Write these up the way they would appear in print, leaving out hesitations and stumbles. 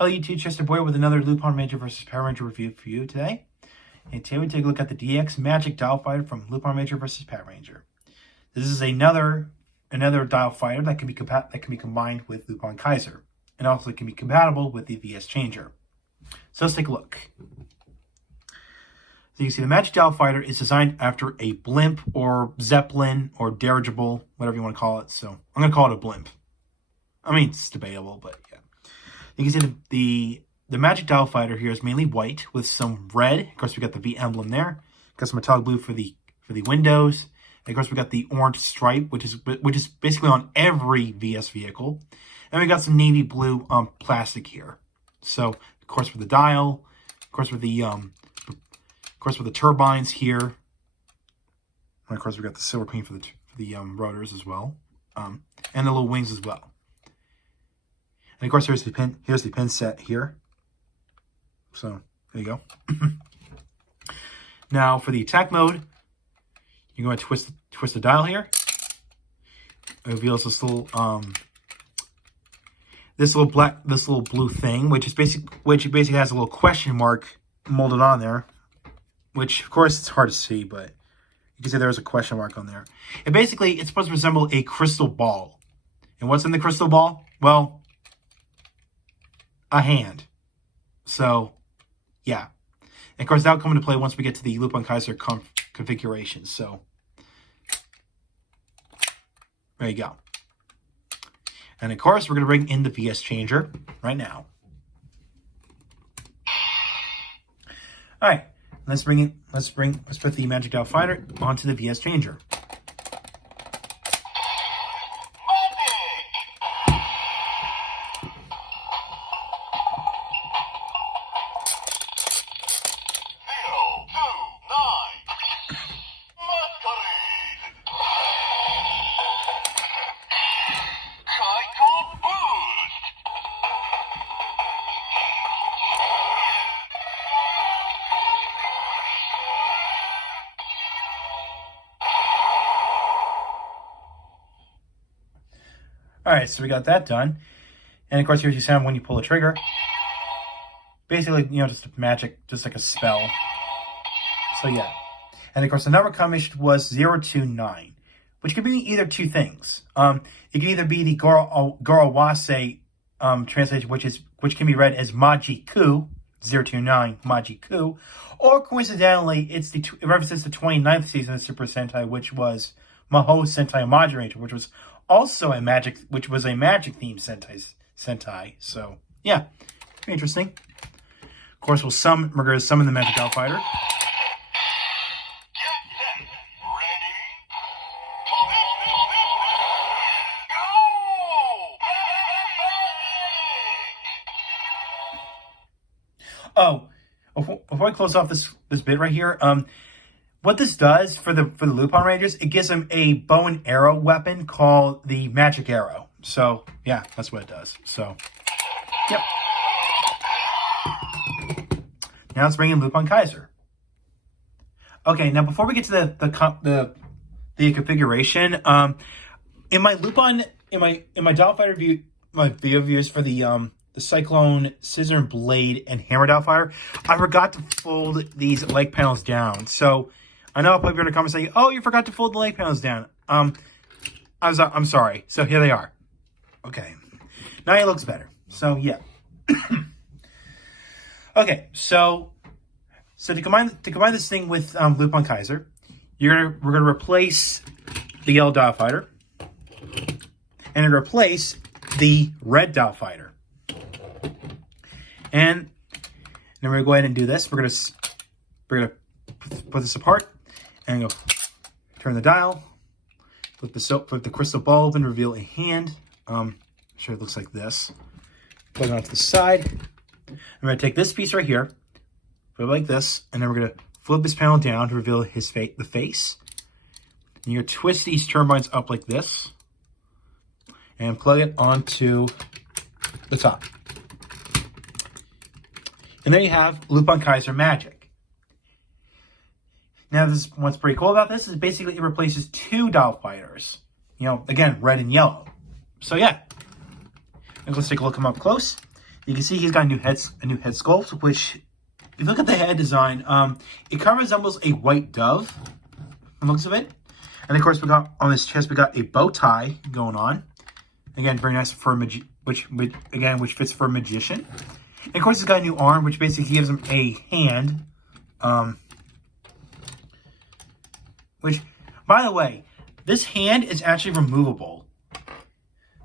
Hello YouTube, Chester Boyer with another Lupinranger vs. Patranger review for you today. And today we take a look at the DX Magic Dial Fighter from Lupinranger vs. Patranger. This is another dial fighter that can be combined with LupinKaiser, and also can be compatible with the VS Changer. So let's take a look. So you can see the Magic Dial Fighter is designed after a blimp or zeppelin or dirigible, whatever you want to call it. So I'm going to call it a blimp. I mean, it's debatable, but yeah. You can see the Magic Dial Fighter here is mainly white with some red. Of course, we got the V emblem there. Got some metallic blue for the windows. And of course, we got the orange stripe, which is basically on every VS vehicle. And we got some navy blue plastic here. So, of course, for the dial, of course, with the turbines here, and of course, we got the silver paint for the rotors as well, and the little wings as well. And of course, here's the pin set here. So there you go. Now for the attack mode, you're going to twist the dial here. It reveals this little blue thing, which basically has a little question mark molded on there. Which of course it's hard to see, but you can see there's a question mark on there. And basically, it's supposed to resemble a crystal ball. And what's in the crystal ball? Well, a hand. So, yeah. And of course, that'll come into play once we get to the LupinKaiser configuration. So, there you go. And of course, we're going to bring in the VS Changer right now. All right. Let's put the Magic Dial Fighter onto the VS Changer. Alright, so we got that done. And of course, here's your sound when you pull the trigger. Basically, just magic, just like a spell. So yeah. And of course, the number combination was 029, which could be either two things. It can either be the Gorawase translation, which can be read as Maji-Ku, 029 Maji-Ku, or coincidentally, it represents the 29th season of Super Sentai, which was Maho Sentai Maji-Ranger, which was also a magic themed Sentai. So yeah, very interesting. Of course, we're going to summon the Magic Dial Fighter. Oh, before I close off this bit right here, what this does for the Lupinrangers, it gives them a bow and arrow weapon called the Magic Arrow. So yeah, that's what it does. So yep. Now let's bring in LupinKaiser. Okay, now before we get to the configuration, in my Dial Fighter review, my video reviews for the Cyclone, Scissor and Blade, and Hammer Dial Fighter, I forgot to fold these leg panels down. So I know I'll probably be in the comments saying, "Oh, you forgot to fold the leg panels down." I'm sorry. So here they are. Okay, now it looks better. So yeah. Okay, so to combine this thing with LupinKaiser, we're gonna replace the yellow Dial Fighter and replace the red Dial Fighter. And then we're gonna go ahead and do this. We're gonna put this apart and go turn the dial, flip the crystal ball open, reveal a hand. I'm sure it looks like this. Put it onto the side. I'm gonna take this piece right here, put it like this, and then we're gonna flip this panel down to reveal the face. And you're gonna twist these turbines up like this and plug it onto the top. And there you have LupinKaiser Magic. Now, what's pretty cool about this is basically it replaces two Dial Fighters. Again, red and yellow. So yeah. And let's take a look at them up close. You can see he's got a new head sculpt, which, if you look at the head design, it kind of resembles a white dove, from the looks of it. And of course, we got on his chest, we got a bow tie going on. Again, very nice for which fits for a magician. And of course, he's got a new arm, which basically gives him a hand. Which, by the way, this hand is actually removable.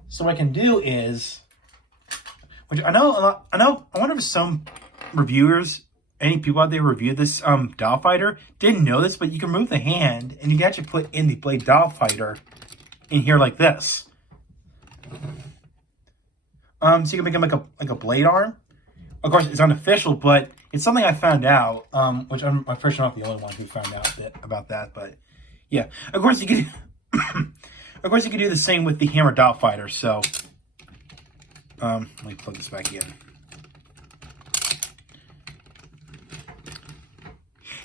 So what I can do is, which I wonder if some reviewers, any people out there who reviewed this Doll Fighter didn't know this, but you can remove the hand and you can actually put in the Blade Doll Fighter in here like this. So you can make him like a blade arm. Of course, it's unofficial, but it's something I found out, which I'm for sure not the only one who found out about that. But yeah, of course you can. Of course, you can do the same with the Hammer Doll Fighter. So, let me plug this back in.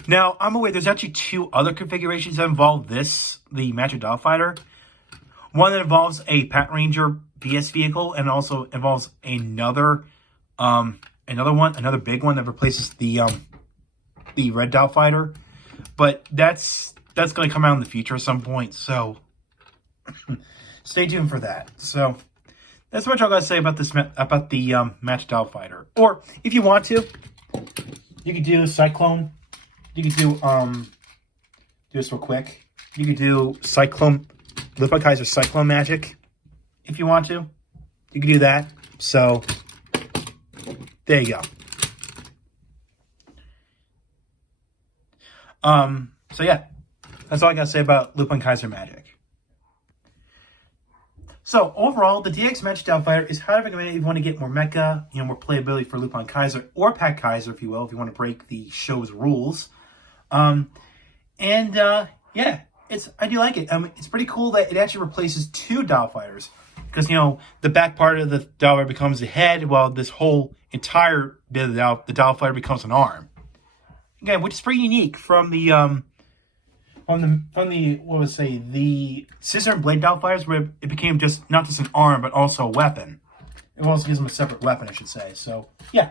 Now, I'm aware there's actually two other configurations that involve the Magic Doll Fighter. One that involves a Patranger BS vehicle, and also involves another big one that replaces the Red Doll Fighter. But that's going to come out in the future at some point. So stay tuned for that. So that's what I got to say about the Magic Doll Fighter. Or if you want to, you could do Cyclone. You could do this real quick. You could do LupinKaiser Cyclone Magic if you want to. You could do that. So there you go. So yeah, that's all I got to say about LupinKaiser Magic. So overall, the DX Magic Doll Fighter is highly recommended if you want to get more mecha, more playability for LupinKaiser or Patranger, if you will, if you want to break the show's rules. Yeah, I do like it. It's pretty cool that it actually replaces two Doll Fighters, because the back part of the Doll Fighter becomes the head, while this whole entire bit of the Doll Fighter becomes an arm. Again, which is pretty unique from the the Scissor and Blade Doll Fighters, where it became not just an arm but also a weapon. It also gives them a separate weapon, I should say. So yeah.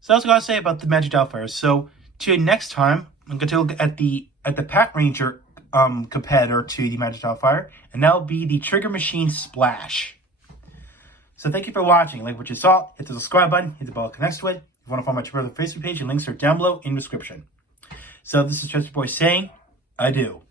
So that's what I gotta say about the Magic Doll Fighter. So till next time, I'm going to look at the Patranger competitor to the Magic Doll Fighter, and that'll be the Trigger Machine Splash. So thank you for watching. Like what you saw, hit the subscribe button, hit the bell connects to it. If you want to follow my Twitter Facebook page, the links are down below in the description. So this is Chester Boy saying adieu.